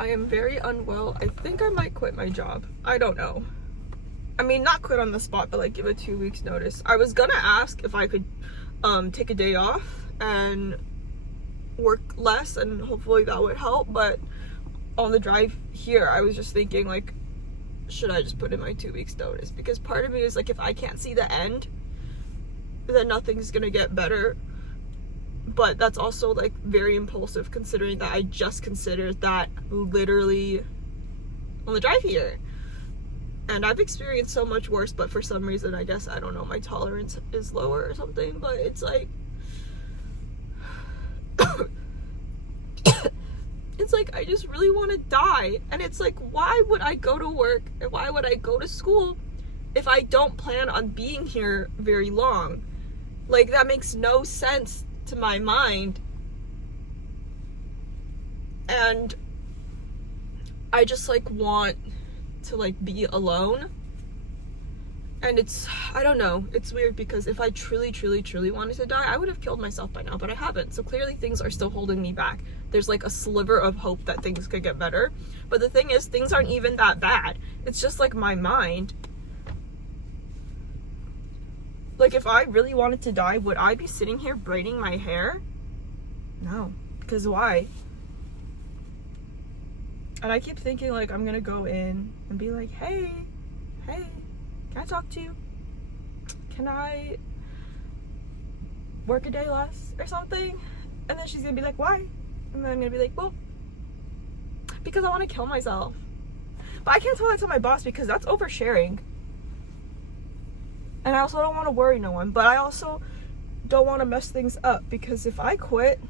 I am very unwell. I think I might quit my job. I don't know. I mean, not quit on the spot, but like give a 2 weeks notice. I was gonna ask if I could take a day off and work less, and hopefully that would help. But on the drive here, I was just thinking, like, should I just put in my 2 weeks notice? Because part of me is like, if I can't see the end, then nothing's gonna get better. But that's also like very impulsive, considering that I just considered that literally on the drive here. And I've experienced so much worse, but for some reason, I guess, I don't know, my tolerance is lower or something. But it's like, it's like, I just really want to die. And it's like, why would I go to work and why would I go to school if I don't plan on being here very long? Like, that makes no sense to my mind. And I just like want to like be alone. And it's, I don't know, it's weird because if I truly wanted to die, I would have killed myself by now, but I haven't. So clearly things are still holding me back. There's like a sliver of hope that things could get better, but the thing is, things aren't even that bad. It's just like my mind. Like, if I really wanted to die, would I be sitting here braiding my hair? No, because why? And I keep thinking, like, I'm gonna go in and be like, hey, can I talk to you? Can I work a day less or something? And then she's gonna be like, why? And then I'm gonna be like, well, because I want to kill myself. But I can't tell that to my boss because that's oversharing. And I also don't want to worry no one, but I also don't want to mess things up, because if I quit,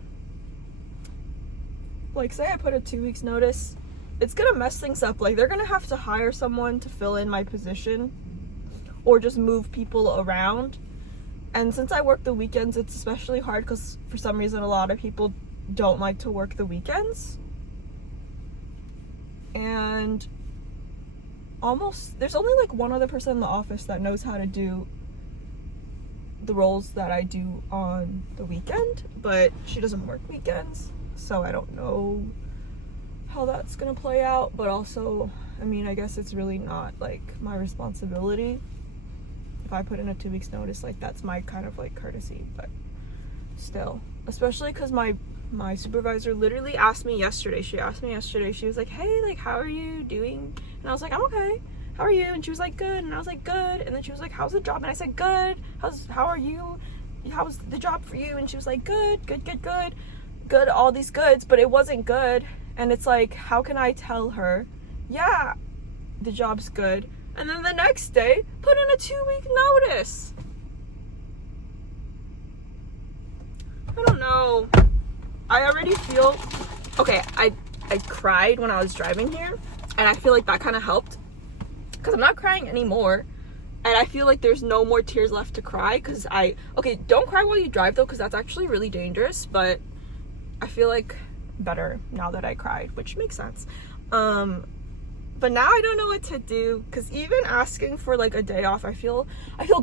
like, say I put a 2 weeks notice, it's gonna mess things up. Like, they're gonna have to hire someone to fill in my position or just move people around. And since I work the weekends, it's especially hard because for some reason a lot of people don't like to work the weekends. And there's only like one other person in the office that knows how to do the roles that I do on the weekend, but she doesn't work weekends, so I don't know how that's gonna play out. But also, I mean, I guess it's really not like my responsibility. If I put in a 2 weeks notice, like, that's my kind of like courtesy, but still, especially because my supervisor literally asked me yesterday. She was like, hey, like, how are you doing? And I was like, I'm okay. How are you? And she was like, good. And I was like, good. And then she was like, how's the job? And I said, good. How are you? How's the job for you? And she was like, good, all these goods, but it wasn't good. And it's like, how can I tell her, yeah, the job's good, and then the next day put in a 2 week notice? I don't know. I already feel, okay, I cried when I was driving here, and I feel like that kind of helped, because I'm not crying anymore, and I feel like there's no more tears left to cry, because okay, don't cry while you drive though, because that's actually really dangerous, but I feel like better now that I cried, which makes sense. But now I don't know what to do, because even asking for like a day off, I feel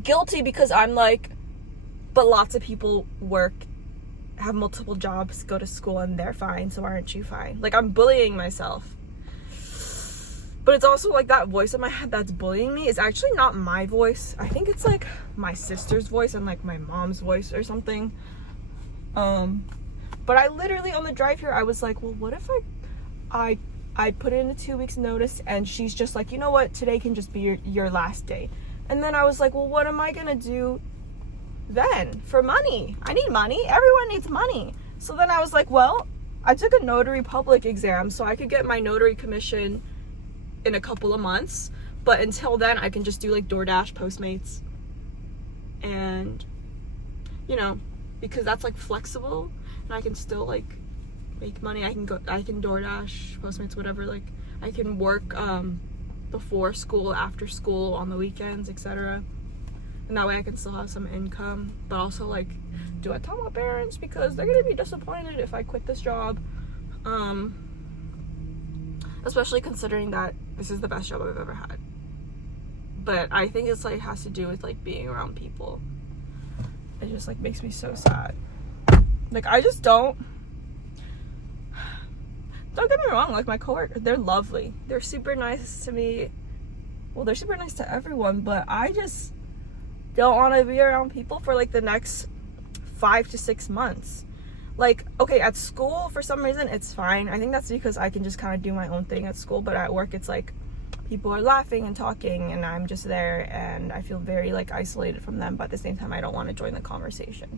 guilty, because I'm like, but lots of people work, have multiple jobs, go to school, and they're fine, so aren't you fine? Like, I'm bullying myself. But it's also like that voice in my head that's bullying me is actually not my voice. I think it's like my sister's voice and like my mom's voice or something. But I literally, on the drive here, I was like, well, what if I put in a 2 weeks notice and she's just like, you know what, today can just be your last day. And then I was like, well, what am I gonna do then for money? I need money. Everyone needs money. So then I was like, well, I took a notary public exam so I could get my notary commission in a couple of months, but until then I can just do like DoorDash, Postmates, and you know, because that's like flexible and I can still like make money. I can DoorDash, Postmates, whatever. Like, I can work before school, after school, on the weekends, etc. And that way I can still have some income. But also, like, do I tell my parents? Because they're gonna be disappointed if I quit this job. Especially considering that this is the best job I've ever had. But I think it's like has to do with like being around people. It just like makes me so sad. Like, I just don't. don't get me wrong, like my coworkers, they're lovely. They're super nice to me. Well, they're super nice to everyone, but I just don't want to be around people for like the next 5 to 6 months. Like, okay, at school, for some reason, it's fine. I think that's because I can just kind of do my own thing at school, but at work, it's like people are laughing and talking, and I'm just there, and I feel very like isolated from them, but at the same time, I don't want to join the conversation.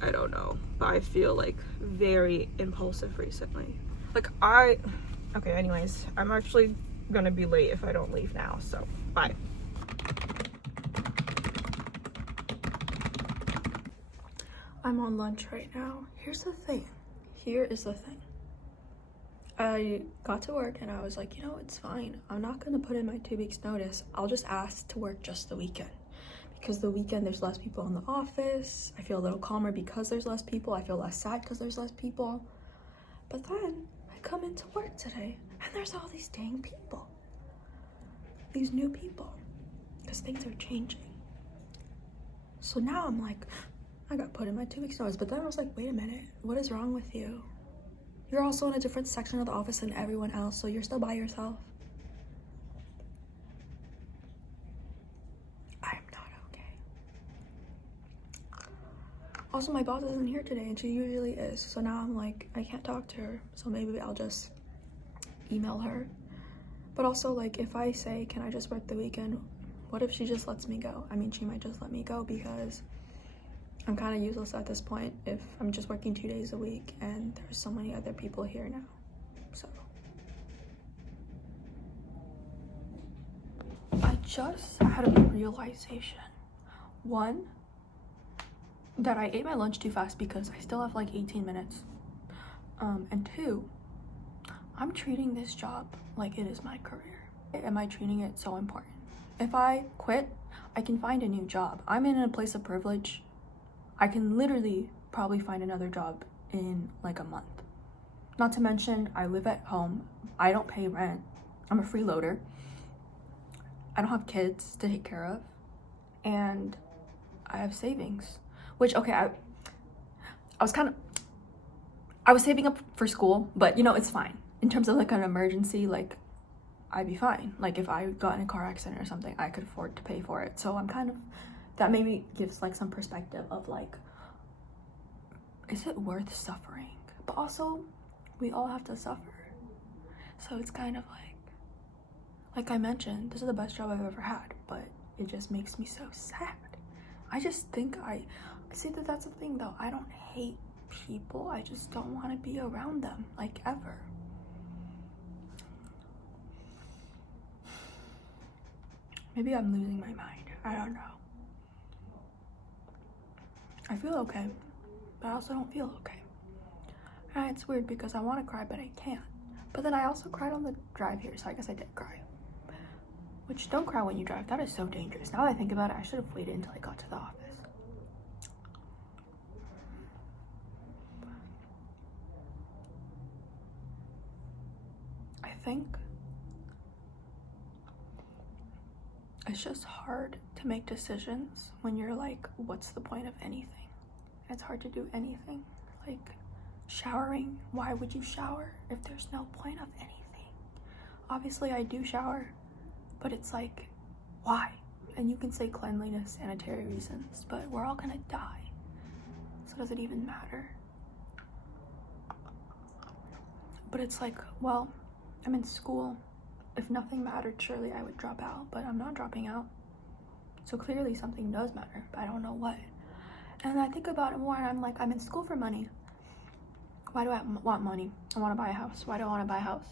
I don't know, but I feel like very impulsive recently. Like okay, anyways, I'm actually gonna be late if I don't leave now, so bye. I'm on lunch right now. Here is the thing. I got to work and I was like, it's fine. I'm not gonna put in my 2 weeks notice. I'll just ask to work just the weekend. Because the weekend there's less people in the office. I feel a little calmer because there's less people. I feel less sad because there's less people. But then I come into work today and there's all these dang people. These new people. Because things are changing. So now I'm like, I got put in my 2 weeks notice. But then I was like, wait a minute, what is wrong with you? You're also in a different section of the office than everyone else, so you're still by yourself. I'm not okay. Also, my boss isn't here today, and she usually is. So now I'm like, I can't talk to her. So maybe I'll just email her. But also, like, if I say, can I just work the weekend? What if she just lets me go? I mean, she might just let me go because I'm kind of useless at this point if I'm just working 2 days a week and there's so many other people here now. So I just had a realization. One, that I ate my lunch too fast because I still have like 18 minutes. And two, I'm treating this job like it is my career. Am I treating it so important? If I quit, I can find a new job. I'm in a place of privilege. I can literally probably find another job in like a month. Not to mention, I live at home. I don't pay rent. I'm a freeloader. I don't have kids to take care of. And I have savings. Which, okay, I was saving up for school, but it's fine. In terms of like an emergency, like I'd be fine. Like if I got in a car accident or something, I could afford to pay for it. So I'm kind of, that maybe gives like some perspective of like, is it worth suffering? But also, we all have to suffer. So it's kind of like I mentioned, this is the best job I've ever had, but it just makes me so sad. I just think I see that that's the thing though. I don't hate people. I just don't want to be around them, like ever. Maybe I'm losing my mind. I don't know. I feel okay, but I also don't feel okay. And it's weird because I want to cry, but I can't. But then I also cried on the drive here, so I guess I did cry. Which, don't cry when you drive. That is so dangerous. Now that I think about it, I should have waited until I got to the office. I think it's just hard to make decisions when you're like, what's the point of anything? It's hard to do anything. Like showering, why would you shower if there's no point of anything? Obviously I do shower, but it's like, why? And you can say cleanliness, sanitary reasons, but we're all gonna die. So does it even matter? But it's like, well, I'm in school. If nothing mattered, surely I would drop out, but I'm not dropping out. So clearly something does matter, but I don't know what. And I think about it more, and I'm like, I'm in school for money. Why do I want money? I want to buy a house. Why do I want to buy a house?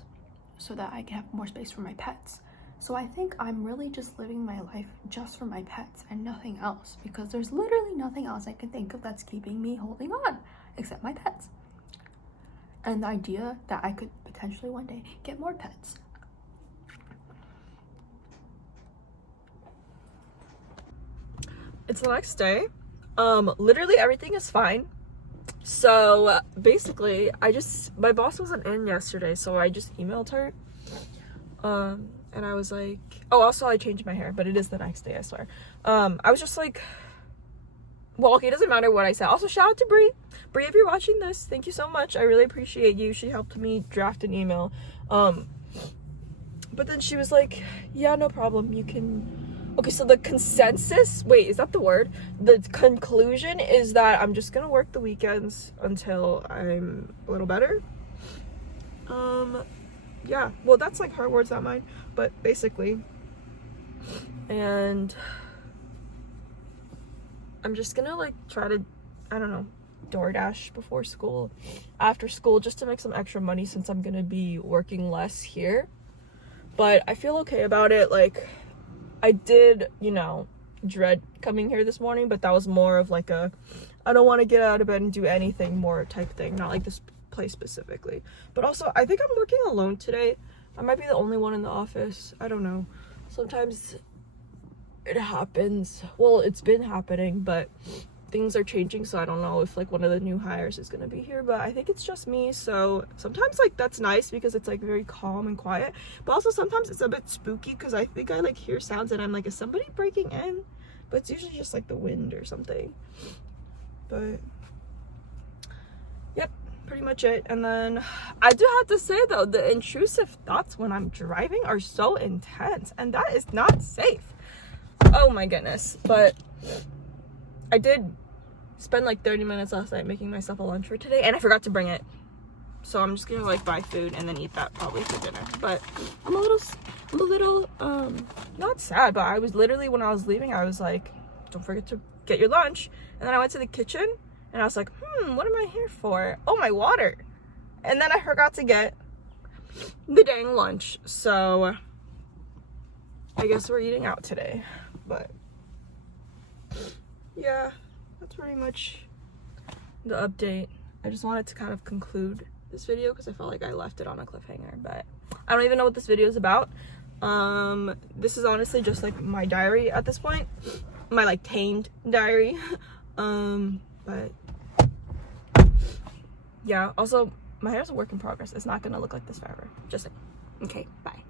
So that I can have more space for my pets. So I think I'm really just living my life just for my pets and nothing else, because there's literally nothing else I can think of that's keeping me holding on except my pets. And the idea that I could potentially one day get more pets. It's the next day. Literally everything is fine. So basically my boss wasn't in yesterday, so I just emailed her. And I was like, oh, also I changed my hair, but it is the next day, I swear. I was just like, well, okay, it doesn't matter what I said. Also, shout out to Brie. Brie, if you're watching this, thank you so much. I really appreciate you. She helped me draft an email. But then she was like, yeah, no problem. You can... Okay, so the consensus... Wait, is that the word? The conclusion is that I'm just gonna work the weekends until I'm a little better. Yeah. Well, that's like her words, not mine. But basically... And... I'm just gonna like try to, I don't know, DoorDash before school, after school, just to make some extra money since I'm gonna be working less here. But I feel okay about it. Like, I did, you know, dread coming here this morning, but that was more of like a, I don't want to get out of bed and do anything more type thing, not like this place specifically. But also, I think I'm working alone today. I might be the only one in the office. I don't know. Sometimes it happens. Well, it's been happening, but things are changing, so I don't know if like one of the new hires is gonna be here, but I think it's just me. So sometimes like that's nice because it's like very calm and quiet, but also sometimes it's a bit spooky because I think I like hear sounds and I'm like, is somebody breaking in? But it's usually just like the wind or something. But yep, pretty much it. And then I do have to say though, the intrusive thoughts when I'm driving are so intense, and that is not safe. Oh my goodness. But I did spend like 30 minutes last night making myself a lunch for today, and I forgot to bring it, so I'm just gonna like buy food and then eat that probably for dinner. But I'm a little not sad, but I was literally, when I was leaving, I was like, don't forget to get your lunch. And then I went to the kitchen and I was like, what am I here for? Oh, my water. And then I forgot to get the dang lunch, so I guess we're eating out today. But yeah, that's pretty much the update. I just wanted to kind of conclude this video because I felt like I left it on a cliffhanger, but I don't even know what this video is about. This is honestly just like my diary at this point, my like tamed diary. But yeah, also my hair is a work in progress. It's not gonna look like this forever. Just like, okay, bye.